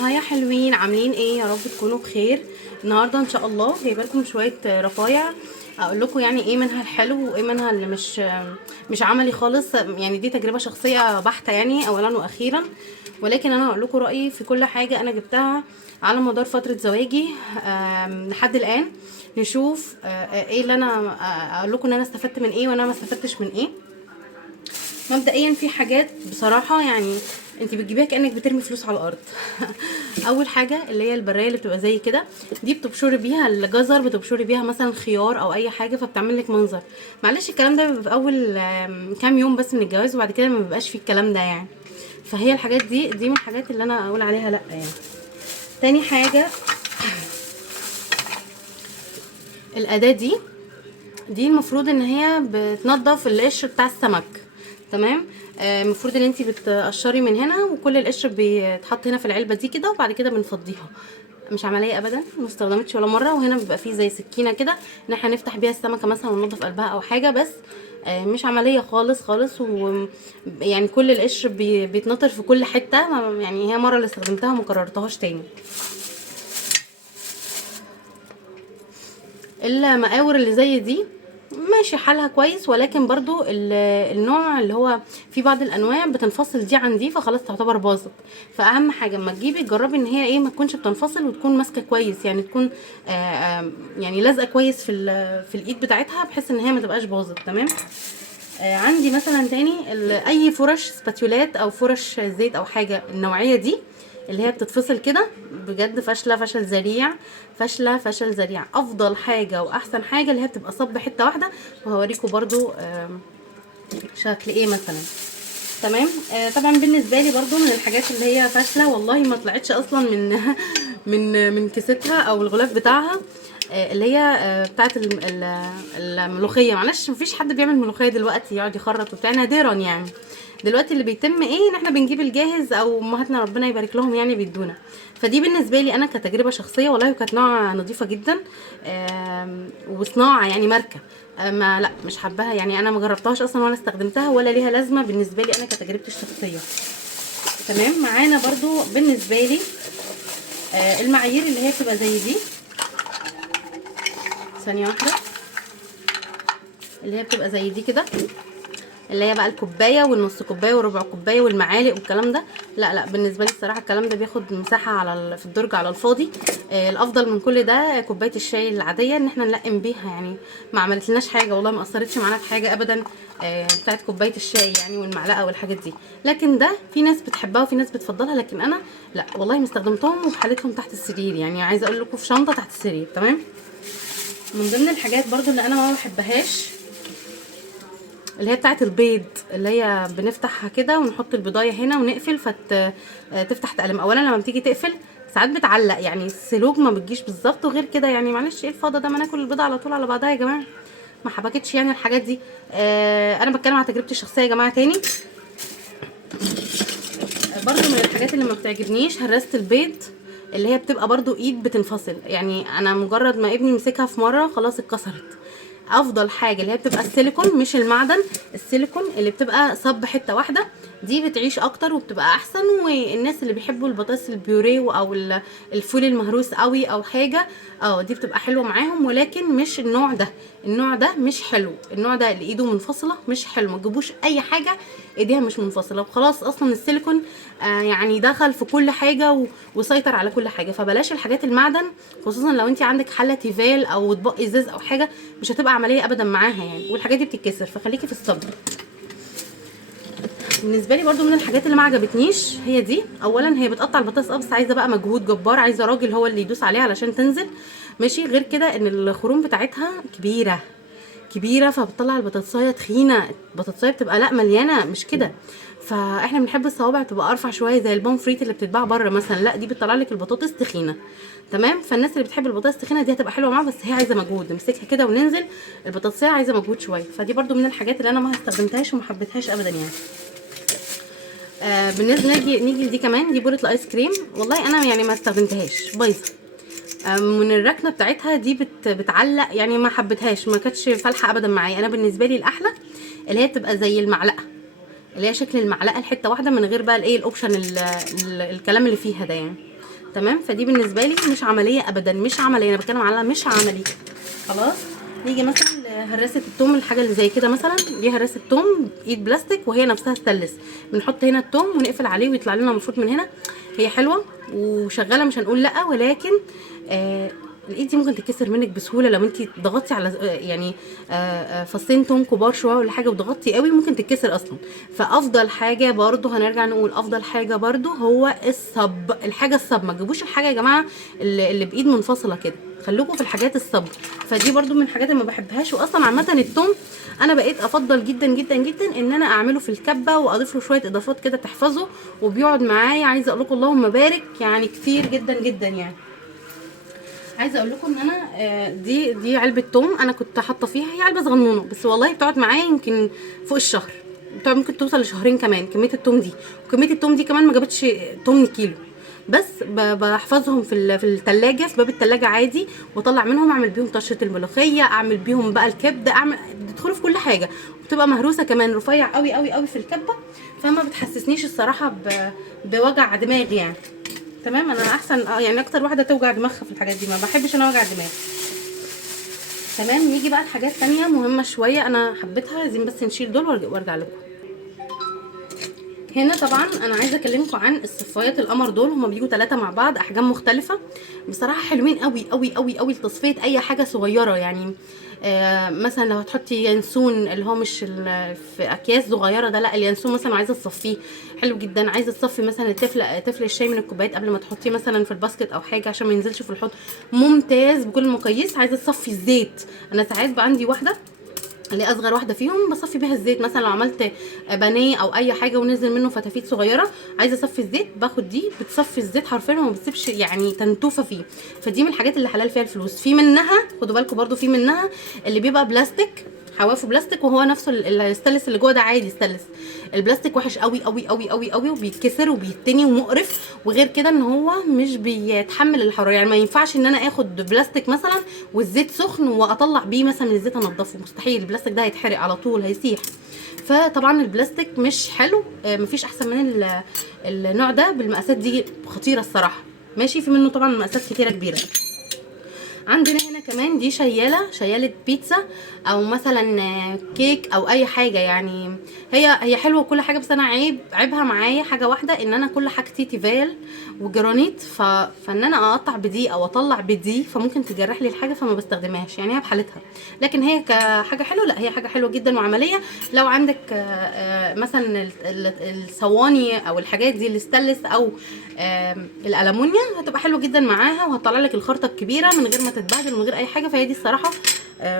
ها يا حلوين، عاملين ايه؟ يا رب تكونوا بخير. النهارده ان شاء الله جايبه لكم شويه رفايع، اقول لكم يعني ايه منها الحلو وايه منها اللي مش عملي خالص. يعني دي تجربه شخصيه بحته يعني اولا واخيرا، ولكن انا هقول لكم رايي في كل حاجه انا جبتها على مدار فتره زواجي لحد الان. نشوف ايه اللي انا اقول لكم ان انا استفدت من ايه وانا ما استفدتش من ايه. مبدئيا في حاجات بصراحه يعني انت بتجيبيها كانك بترمي فلوس على الارض. اول حاجه اللي هي البرايه اللي بتبقى زي كده، دي بتبشري بيها الجزر، بتبشري بيها مثلا خيار او اي حاجه، فبتعمل لك منظر. معلش الكلام ده بيبقى في اول كام يوم بس من الجواز، وبعد كده ما بيبقاش فيه الكلام ده يعني. فهي الحاجات دي من الحاجات اللي انا اقول عليها لا يعني. تاني حاجه الاداه دي المفروض ان هي بتنضف القشر بتاع السمك. تمام. المفروض ان انت بتقشري من هنا وكل القشر بيتحط هنا في العلبه دي كده، وبعد كده بنفضيها. مش عمليه ابدا، ما استخدمتش ولا مره. وهنا بيبقى فيه زي سكينه كده ان احنا نفتح بيها السمكه مثلا وننضف قلبها او حاجه، بس مش عمليه خالص خالص. ويعني كل القشر بيتنطر في كل حته. يعني هي مره اللي استخدمتها وما كررتهاش تاني. المقاور اللي زي دي ماشي حالها كويس، ولكن برضو النوع اللي هو في بعض الانواع بتنفصل دي عن دي، فخلاص تعتبر باظت. فاهم حاجه اما تجيبي تجربي ان هي ايه ما تكونش بتنفصل وتكون ماسكه كويس، يعني تكون يعني لازقه كويس في الايد بتاعتها، بحيث ان هي ما تبقاش باظت. تمام. عندي مثلا تاني اي فرش سباتيولات او فرش زيت او حاجه النوعيه دي اللي هي بتتفصل كده، بجد فاشله فشل ذريع، فاشله فشل ذريع. افضل حاجه واحسن حاجه اللي هي بتبقى صب حته واحده، وهوريكم برضو شكل ايه مثلا. تمام. طبعا بالنسبه لي برضو من الحاجات اللي هي فاشله، والله ما طلعتش اصلا من من كيستها او الغلاف بتاعها، اللي هي بتاعه الملوخيه. معلش مفيش حد بيعمل ملوخيه دلوقتي يقعد يخرط وبتاع، نادرا يعني. دلوقتي اللي بيتم ايه ان احنا بنجيب الجاهز، او امهاتنا ربنا يبارك لهم يعني بيدونا. فدي بالنسبه لي انا كتجربه شخصيه والله، وكانت نوع نظيفه جدا وصناعه يعني ماركه. ما لا مش حباها يعني، انا ما جربتهاش اصلا ولا استخدمتها ولا ليها لازمه بالنسبه لي انا كتجربتي الشخصيه. تمام. معانا برضو بالنسبه لي المعايير اللي هي بتبقى زي دي. ثانيه واحده. اللي هي بتبقى زي دي كده، اللي هي بقى الكوبايه والنص كوبايه وربع كوبايه والمعالق والكلام ده. لا لا، بالنسبه لي الصراحه الكلام ده بياخد مساحه في الدرج على الفاضي. الافضل من كل ده كوبايه الشاي العاديه ان احنا نلقم بيها يعني. ما عملتلناش حاجه والله، ما اثرتش معانا في حاجه ابدا. بتاعت كوبايه الشاي يعني والمعلقه والحاجات دي. لكن ده في ناس بتحبها وفي ناس بتفضلها، لكن انا لا والله ما استخدمتهم، وحالتهم تحت السرير يعني. عايزه اقول لكم في شنطه تحت السرير. تمام. من ضمن الحاجات برضو اللي انا ما بحبهاش اللي هي بتاعت البيض، اللي هي بنفتحها كده ونحط البضايه هنا ونقفل فتفتح تقلم. اولا لما بتيجي تقفل ساعات بتعلق، يعني السلوك ما بتجيش بالظبط، وغير كده يعني معلش ايه الفضا ده، ما ناكل البيضه على طول على بعضها يا جماعه. ما حبكتش يعني الحاجات دي. انا بتكلم على تجربتي الشخصيه يا جماعه. تاني برضو من الحاجات اللي ما بتعجبنيش هراسه البيض، اللي هي بتبقى برضو ايد بتنفصل. يعني انا مجرد ما ابني مسكها في مره خلاص اتكسرت. افضل حاجه اللي هي بتبقى السيليكون، مش المعدن، السيليكون اللي بتبقى صب حته واحده، دي بتعيش اكتر وبتبقى احسن. والناس اللي بيحبوا البطاطس البيوريه او الفول المهروس قوي او حاجه، دي بتبقى حلوه معاهم. ولكن مش النوع ده، النوع ده مش حلو. النوع ده اللي ايده منفصله مش حلو. ما تجيبوش اي حاجه ايديها مش منفصله وخلاص. اصلا السيليكون يعني دخل في كل حاجه وسيطر على كل حاجه. فبلاش الحاجات المعدن، خصوصا لو انت عندك حله تيفال او اطباق ازاز او حاجه، مش هتبقى عمليه ابدا معاها يعني. والحاجات دي بتتكسر، فخليكي في الصبر. بالنسبه لي برضو من الحاجات اللي ما عجبتنيش هي دي. اولا هي بتقطع البطاطس بس عايزه بقى مجهود جبار، عايزه راجل هو اللي يدوس عليها علشان تنزل. ماشي. غير كده ان الخروم بتاعتها كبيره كبيره، فبتطلع البطاطسايه تخينه. البطاطسايه بتبقى لا مليانه مش كده. فاحنا بنحب الصوابع تبقى ارفع شويه زي البون فريت اللي بتتباع بره مثلا، لا دي بتطلع لك البطاطس تخينه. تمام. فالناس اللي بتحب البطاطس تخينه دي هتبقى حلوه معاها، بس هي عايزه مجهود، نمسكها كده وننزل. البطاطسايه عايزه مجهود شويه. فدي برضو من الحاجات اللي انا ما استخدمتهاش وما حبيتهاش ابدا يعني. بالنسبه نيجي لدي كمان، دي بوله الايس كريم. والله انا يعني ما استخدمتهاش، بايظه. من الركنه بتاعتها دي بتعلق يعني، ما حبيتهاش، ما كانتش فالحه ابدا معايا. انا بالنسبه لي الاحلى اللي هي بتبقى زي المعلقه، اللي هي شكل المعلقه الحته واحده من غير بقى الايه الاوبشن الكلام اللي فيها ده يعني. تمام. فدي بالنسبه لي مش عمليه ابدا، مش عمليه، انا بتكلم على مش عملي. خلاص. نيجي مثلا لهراسه التوم، الحاجه اللي زي كده مثلا، دي هراسه توم ايد بلاستيك وهي نفسها ستانلس. بنحط هنا التوم ونقفل عليه ويطلع لنا مفروض من هنا. هي حلوه وشغاله مش هنقول لا، ولكن الايد دي ممكن تتكسر منك بسهوله لو انت ضغطتي على يعني فصين توم كبار شويه ولا حاجه وضغطتي قوي ممكن تتكسر اصلا. فافضل حاجه برضو هنرجع نقول افضل حاجه برضو هو الصب. الحاجه الصب، ما تجيبوش الحاجه يا جماعه اللي بايد منفصله كده، خلوكم في الحاجات الصب. فدي برضو من الحاجات اللي ما بحبهاش. واصلا عامه التوم انا بقيت افضل جدا جدا جدا ان انا اعمله في الكبه واضيف له شويه اضافات كده تحفظه وبيقعد معايا. عايزه اقول لكم اللهم بارك يعني كتير جدا جدا يعني. عايزه اقول لكم ان انا دي علبه توم انا كنت حاطه فيها، هي علبه صغنونه بس والله بتقعد معايا يمكن فوق الشهر، بتقعد ممكن توصل لشهرين كمان. كميه التوم دي، وكميه التوم دي كمان ما جابتش توم كيلو. بس بحفظهم في الثلاجه، في باب الثلاجه عادي، واطلع منهم اعمل بيهم طشه الملوخيه، اعمل بيهم بقى الكبده، اعمل بتدخلوا في كل حاجه. وبتبقى مهروسه كمان رفيع قوي قوي قوي في الكبه، فما بتحسسنيش الصراحه بوجع دماغ يعني. تمام. انا احسن يعني اكتر واحده توجع دماغها في الحاجات دي، ما بحبش انا وجع دماغ. تمام. نيجي بقى لحاجات ثانيه مهمه شويه انا حبيتها، عايزين بس نشيل دول وارجع لكم. هنا طبعا انا عايزه اكلمكم عن الصفايات القمر دول، هما بيجوا 3 مع بعض احجام مختلفه، بصراحه حلوين قوي قوي قوي قوي لتصفيه اي حاجه صغيره يعني. مثلا لو هتحطي ينسون اللي هو مش في اكياس صغيره ده، لا اليانسون مثلا عايزه تصفيه حلو جدا. عايزه تصفي مثلا طفل الشاي من الكوبايات قبل ما تحطيه مثلا في الباسكت او حاجه عشان ما ينزلش في الحوض، ممتاز بكل المقاييس. عايزه تصفي الزيت، انا ساعات بقى عندي واحده اللي اصغر واحده فيهم بصفي بيها الزيت، مثلا لو عملت بانيه او اي حاجه ونزل منه فتافيت صغيره عايزه اصفي الزيت، باخد دي بتصفي الزيت حرفيا وما بتسيبش يعني تنتوفه فيه. فدي من الحاجات اللي حلال فيها الفلوس. في منها خدوا بالكم برده، في منها اللي بيبقى بلاستيك، حوافه بلاستيك، وهو نفسه الستانلس اللي جوه ده عادي ستانلس. البلاستيك وحش قوي قوي قوي قوي قوي وبيتكسر وبيتني ومقرف، وغير كده ان هو مش بيتحمل الحراره. يعني ما ينفعش ان انا اخد بلاستيك مثلا والزيت سخن واطلع بيه مثلا من الزيت انضفه، مستحيل. البلاستيك ده هيتحرق على طول، هيسيح. فطبعا البلاستيك مش حلو. مفيش احسن من النوع ده بالمقاسات دي، خطيره الصراحه. ماشي. في منه طبعا مقاسات كتيره كبيره. عندنا هنا كمان دي شياله بيتزا او مثلا كيك او اي حاجه يعني. هي حلوه وكل حاجه، بس انا عيبها معايا حاجه واحده، ان انا كل حاجتي تيفال وجرانيت، فان انا اقطع بدي او اطلع بدي فممكن تجرح لي الحاجه، فما بستخدمهاش يعني، هي بحالتها. لكن هي كحاجه حلوه، لا هي حاجه حلوه جدا وعمليه. لو عندك مثلا الصواني او الحاجات دي الستانلس او الالومنيوم هتبقى حلوه جدا معاها، وهتطلع لك الخرطه الكبيره من غير ما تتبهدل ومن غير اي حاجه. فهي دي الصراحه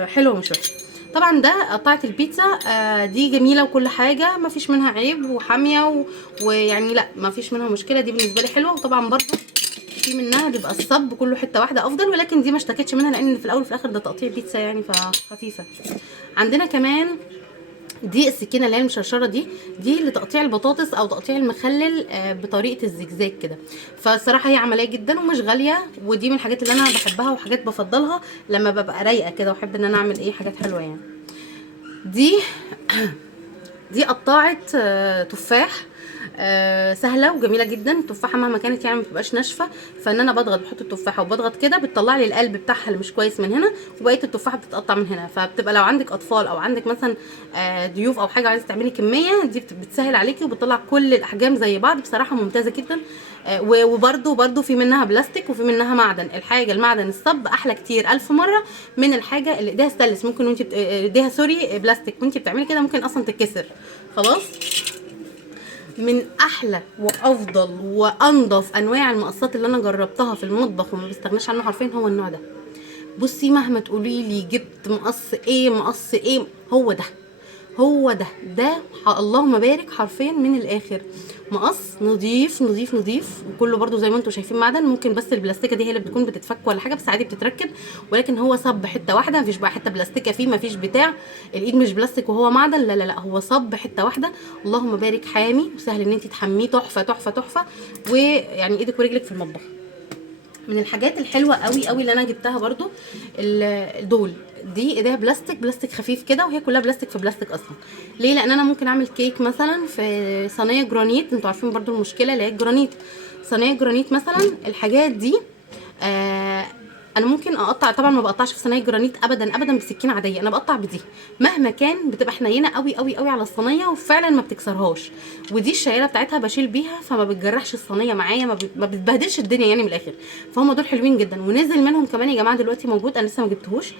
حلوه مش وحشه. طبعا ده قطعه البيتزا دي جميله وكل حاجه، ما فيش منها عيب وحاميه ويعني لا ما فيش منها مشكله. دي بالنسبه لي حلوه. وطبعا برضو في منها بيبقى الصب كله حته واحده افضل، ولكن دي ما اشتكيتش منها لان في الاول وفي الاخر ده تقطيع بيتزا يعني، فخفيفه. عندنا كمان دي السكينه اللي هي المشرشره دي لتقطيع البطاطس او تقطيع المخلل بطريقه الزجزاج كده. فالصراحه هي عمليه جدا ومش غاليه، ودي من الحاجات اللي انا بحبها وحاجات بفضلها لما ببقى رايقه كده واحب ان انا اعمل حاجات حلوه يعني. دي قطاعه تفاح سهله وجميله جدا. التفاحه مهما كانت يعني ما بتبقاش ناشفه، فان انا بضغط بحط التفاحه وبضغط كده بتطلع لي القلب بتاعها اللي مش كويس من هنا، وبقيه التفاحه بتتقطع من هنا. فبتبقى لو عندك اطفال او عندك مثلا ضيوف او حاجه عايزه تعملي كميه، دي بتسهل عليكي وبتطلع كل الاحجام زي بعض. بصراحه ممتازه جدا. وبرده في منها بلاستيك وفي منها معدن. المعدن الصب احلى كتير الف مره من الحاجه اللي ايديها ستانلس، ممكن وانت ايديها سوري بلاستيك وانت بتعملي كده ممكن اصلا تتكسر. خلاص. من احلى وافضل وانضف انواع المقصات اللي انا جربتها في المطبخ وما بستغناش عنه حرفيا هو النوع ده. بصي مهما تقولي لي جبت مقص ايه، هو ده اللهم بارك حرفيا من الاخر. مقص نظيف نظيف نظيف، وكله برده زي ما انتم شايفين معدن. ممكن بس البلاستيكه دي هي اللي بتكون بتتفك ولا حاجه، بس عادي بتتركب. ولكن هو صب حته واحده، مفيش بقى حته بلاستيكه فيه، مفيش بتاع الايد مش بلاستيك وهو معدن، لا لا لا، هو صب حته واحده. اللهم بارك، حامي وسهل ان انت تحميه، تحفه تحفه تحفه. ويعني ايدك ورجلك في المطبخ. من الحاجات الحلوه قوي قوي اللي انا جبتها برده دي ايديها بلاستيك خفيف كده، وهي كلها بلاستيك في بلاستيك اصلا. ليه؟ لان انا ممكن اعمل كيك مثلا في صينيه جرانيت. انتوا عارفين برده المشكله اللي هي الجرانيت، صينيه جرانيت مثلا، الحاجات دي آه انا ممكن اقطع، طبعا ما بقطعش في صينيه جرانيت ابدا ابدا بسكينه عاديه، انا بقطع بدي مهما كان، بتبقى حنينه قوي قوي قوي على الصينيه وفعلا ما بتكسرهاش. ودي الشياله بتاعتها بشيل بيها، فما بتجرحش الصينيه معايا، ما بتبهدلش الدنيا يعني من الاخر. فهم دول حلوين جدا. ونزل منهم كمان يا جماعه دلوقتي موجود، انا لسه ما جبتهوش،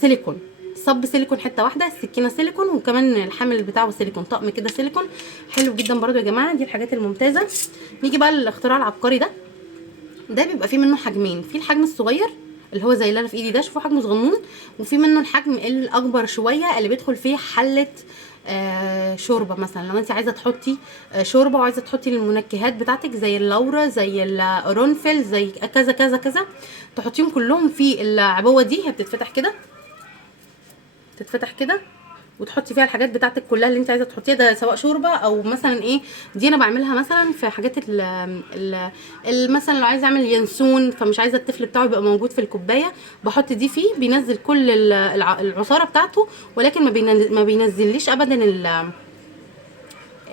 سيليكون، صب سيليكون حته واحده، السكينه سيليكون، وكمان الحامل بتاعه سيليكون، طقم كده سيليكون حلو جدا برده يا جماعه. دي الحاجات الممتازه. نيجي بقى للاختراع العبقري ده. ده بيبقى فيه منه حجمين، في الحجم الصغير اللي هو زي اللي انا في ايدي ده، شوفوا حجمه صغنون، وفي منه الحجم الاكبر شويه اللي بيدخل فيه حله شوربه مثلا. لو انت عايزه تحطي شوربه وعايزه تحطي المنكهات بتاعتك زي اللورا زي القرنفل زي كذا كذا كذا، تحطيهم كلهم في العبوه دي. هي بتتفتح كده، تتفتح كده وتحطي فيها الحاجات بتاعتك كلها اللي انت عايزه تحطيها، ده سواء شوربه او مثلا ايه. دي انا بعملها مثلا في حاجات مثلا لو عايزه اعمل ينسون، فمش عايزه التفل بتاعه يبقى موجود في الكوبايه، بحط دي فيه، بينزل كل العصاره بتاعته، ولكن ما بينزليش ابدا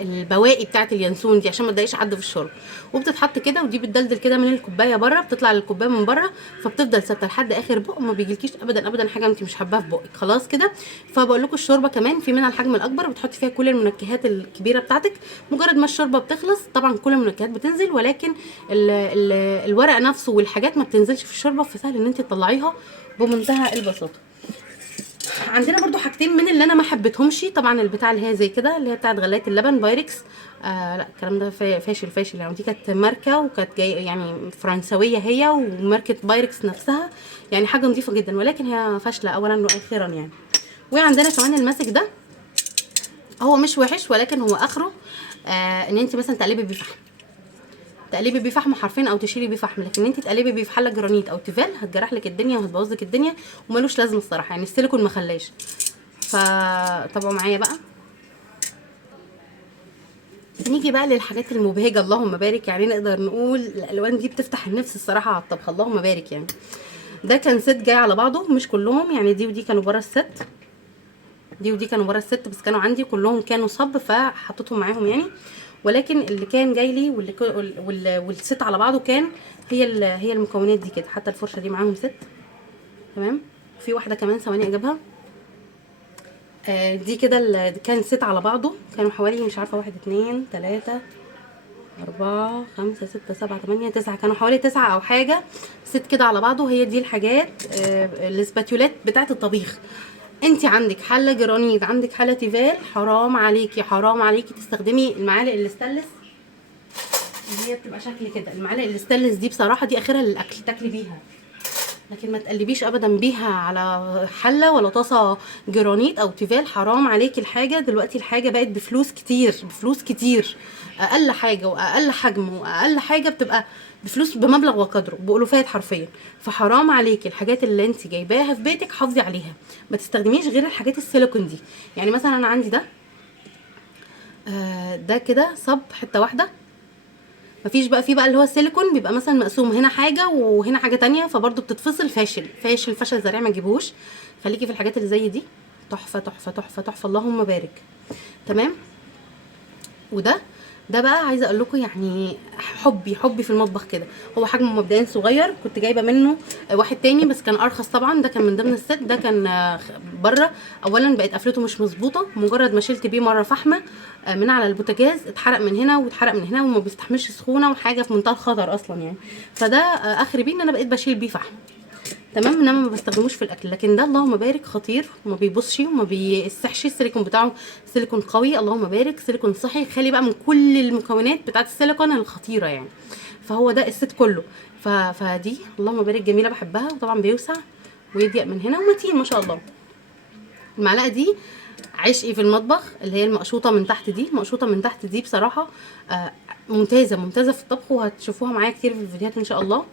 البواقي بتاعه اليانسون دي، عشان ما تضايقش حد في الشرب. وبتتحط كده، ودي بتدلدل كده من الكوبايه بره، بتطلع للكوبايه من بره، فبتفضل ثابته لحد اخر بق، ما بيجيلكيش ابدا ابدا حاجه انت مش حباها في بقك خلاص كده. فبقول لكم الشوربه كمان في منها الحجم الاكبر، بتحطي فيها كل المنكهات الكبيره بتاعتك، مجرد ما الشوربه بتخلص طبعا كل المنكهات بتنزل، ولكن ال الورق نفسه والحاجات ما بتنزلش في الشوربه، فسهل ان انت تطلعيها بمنتهى البساطه. عندنا برضو حاجتين من اللي انا ما حبيتهمش، طبعا البتاع اللي هي زي كده اللي هي بتاعت غلايه اللبن بايركس، لا الكلام ده فاشل فاشل يعني. دي كانت ماركه وكانت جايه يعني فرنسويه هي، وماركه بايركس نفسها يعني حاجه نظيفه جدا، ولكن هي فاشله اولا واخيرا يعني. وعندنا كمان الماسك ده، هو مش وحش ولكن هو اخره ان انت مثلا تقلبي بيه فحم، تقلبي بيه فحم حرفيا او تشيلي بيه فحم، لكن انت تقلبي بيه في حله جرانيت او تيفال هتجرح لك الدنيا وهتبوظ لك الدنيا، وملوش لازمه الصراحه يعني. السيليكون ما خلاش. فتابعوا معايا بقى. نيجي بقى للحاجات المبهجه، اللهم بارك يعني، نقدر نقول الالوان دي بتفتح النفس الصراحه على الطبخ، اللهم بارك يعني. ده كان ست جاي على بعضه، مش كلهم يعني، دي ودي كانوا بره الست، دي ودي كانوا بره الست، بس كانوا عندي كلهم كانوا صب فحطيتهم معاهم يعني. ولكن اللي كان جاي لي والست على بعضه كان هي المكونات دي كده، حتى الفرشه دي معاهم ست. تمام. في واحده كمان ثواني اجيبها. دي كده كان ست على بعضه، كانوا حوالي مش عارفه، 1 2 3 4 5 6 7 8 9، كانوا حوالي 9 او حاجه، ست كده على بعضه. هي دي الحاجات الاسباتيولات بتاعه الطبيخ. انت عندك حله جرانيت، عندك حله تيفال، حرام عليكي حرام عليكي تستخدمي المعالق الاستانلس اللي هي بتبقى شكل كده. المعالق الاستانلس دي بصراحه دي اخرها للاكل، تاكلي بيها، لكن ما تقلبيش ابدا بيها على حله ولا طاسه جرانيت او تيفال. حرام عليكي. الحاجه دلوقتي الحاجه بقت بفلوس كتير، بفلوس كتير، اقل حاجه واقل حجم واقل حاجه بتبقى بفلوس بمبلغ وقدره، بألوفات حرفيا. فحرام عليكي الحاجات اللي انت جايباها في بيتك حافظي عليها، ما تستخدميش غير الحاجات السيليكون دي. يعني مثلا انا عندي ده ده كده صب حته واحده، مفيش بقى فيه بقى اللي هو السيليكون بيبقى مثلا مقسوم هنا حاجه وهنا حاجه تانية، فبرضه بتتفصل. فاشل فاشل فشل ذريع، ما تجيبوش. خليكي في الحاجات اللي زي دي، تحفه تحفه تحفه تحفه اللهم بارك. تمام. وده بقى عايزه اقول لكم يعني حبي في المطبخ كده. هو حجمه مبدئيا صغير، كنت جايبه منه واحد تاني بس كان ارخص طبعا، ده كان من ضمن الست، ده كان بره. اولا بقت قفلته مش مظبوطه، مجرد ما شلت بيه مره فحمه من على البوتاجاز اتحرق من هنا واتحرق من هنا، وما بيستحملش سخونه، وحاجه في منتهى الخطر اصلا يعني. فده اخر بيه ان انا بقيت بشيل بيه فحم. تمام. انما ما بستخدموش في الاكل، لكن ده اللهم بارك خطير، وما بيبصش وما بيسحش، السيليكون بتاعه سيليكون قوي اللهم بارك، سيليكون صحي، خالي بقى من كل المكونات بتاعه السيليكون الخطيره يعني. فهو ده الست كله. فدي اللهم بارك جميله، بحبها، وطبعا بيوسع ويضيق من هنا ومتين ما شاء الله. المعلقه دي عشقي في المطبخ، اللي هي المقشوطه من تحت دي، المقشوطه من تحت دي بصراحه ممتازه ممتازه في الطبخ، وهتشوفوها معايا كتير في الفيديوهات ان شاء الله.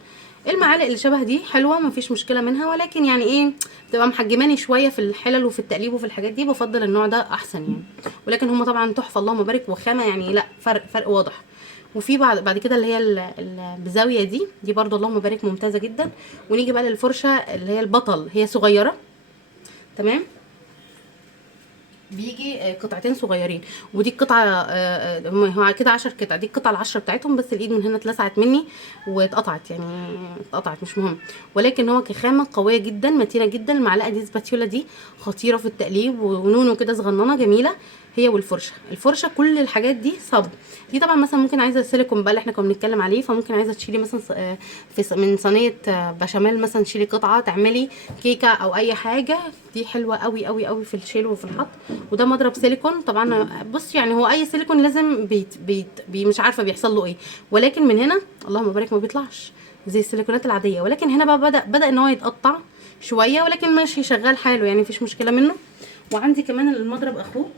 المعالق اللي شبه دي حلوه مفيش مشكله منها، ولكن يعني ايه بتبقى محجماني شويه في الحلل وفي التقليب وفي الحاجات دي، بفضل النوع ده احسن يعني. ولكن هم طبعا تحفه اللهم بارك، وخامه يعني لا فرق واضح. وفي بعد كده اللي هي بزاويه دي برضو اللهم بارك ممتازه جدا. ونيجي بقى للفرشه اللي هي البطل، هي صغيره. تمام. بيجي قطعتين صغيرين، ودي القطعه هو كده 10 قطع، دي القطعه ال10 بتاعتهم، بس الايد من هنا اتلسعت مني واتقطعت، يعني اتقطعت مش مهم. ولكن هو كخامه قويه جدا، متينه جدا. المعلقه دي سباتيولا دي خطيره في التقليب، ونونو كده صغننه جميله، هي والفرشه. الفرشه كل الحاجات دي صب. دي طبعا مثلا ممكن عايزه السيليكون بقى اللي احنا كنا بنتكلم عليه، فممكن عايزه تشيلي مثلا من صينيه بشاميل مثلا، تشيلي قطعه تعملي كيكه او اي حاجه. دي حلوه قوي قوي قوي في الشيل وفي الحط. وده مضرب سيليكون طبعا. بص يعني هو اي سيليكون لازم مش عارفه بيحصل له ايه، ولكن من هنا اللهم بارك ما بيطلعش زي السيليكونات العاديه. ولكن هنا بقى بدا ان هو يتقطع شويه، ولكن ماشي شغال حاله، يعني مفيش مشكله منه. وعندي كمان المضرب اخوه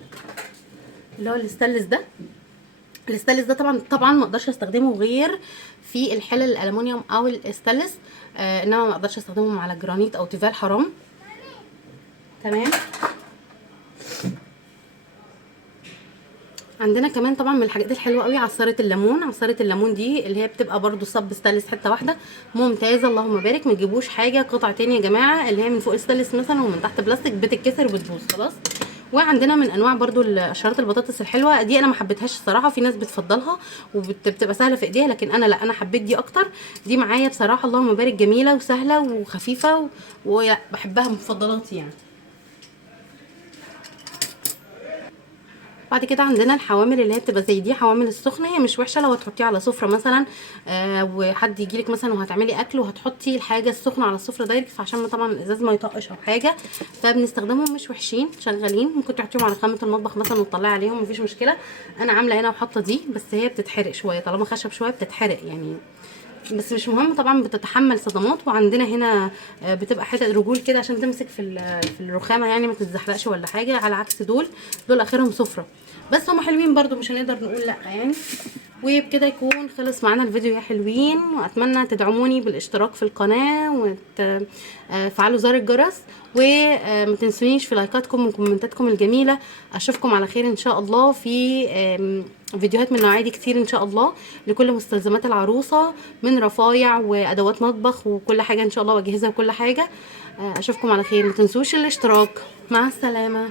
اللي هو الاستانلس ده. الاستانلس ده طبعا ما اقدرش استخدمه غير في الحلل الالومنيوم او الاستانلس، انما ما اقدرش استخدمهم على جرانيت او تيفال، حرام. تمام. عندنا كمان طبعا من الحاجات الحلوه قوي عصاره الليمون. عصاره الليمون دي اللي هي بتبقى برده صب ستانلس حته واحده، ممتازه اللهم بارك. ما تجيبوش حاجه قطعتين يا جماعه اللي هي من فوق ستانلس مثلا ومن تحت بلاستيك، بتتكسر وبتبوظ خلاص. وعندنا من انواع برضو قشرات البطاطس الحلوه دي، انا ما حبيتهاش الصراحه، في ناس بتفضلها وبتبقى سهله في ايديها، لكن انا لا، انا حبيت دي اكتر. دي معايا بصراحه اللهم بارك جميله وسهله وخفيفه وبحبها، مفضلاتي يعني. بعد كده عندنا الحوامل اللي هي بتبقى زي دي، حوامل السخنه. هي مش وحشه لو هتحطيها على سفره مثلا، وحد يجيلك مثلا وهتعملي اكل وهتحطي الحاجه السخنه على السفره دايركت، فعشان طبعا الازاز ما يطقش او حاجه، فبنستخدمهم مش وحشين شغالين. ممكن تحطيهم على خامه المطبخ مثلا وتطلعي عليهم، مفيش مشكله. انا عامله هنا وحاطه دي، بس هي بتتحرق شويه طالما خشب شويه بتتحرق يعني، بس مش مهم طبعا، بتتحمل صدمات. وعندنا هنا بتبقى حتت رجول كده عشان تمسك في الرخامه، يعني ما تتزحلقش ولا حاجه، على عكس دول اخرهم سفره، بس هم حلوين برضو، مش هنقدر نقول لا يعني. وبكده يكون خلص معانا الفيديو يا حلوين، واتمنى تدعموني بالاشتراك في القناه وتفعلوا زر الجرس، وما تنسونيش في لايكاتكم وكومنتاتكم الجميله. اشوفكم على خير ان شاء الله في فيديوهات من النوعيه دي كتير ان شاء الله، لكل مستلزمات العروسه من رفايع وادوات مطبخ وكل حاجه ان شاء الله، واجهزه وكل حاجه. اشوفكم على خير، ما تنسوش الاشتراك. مع السلامه.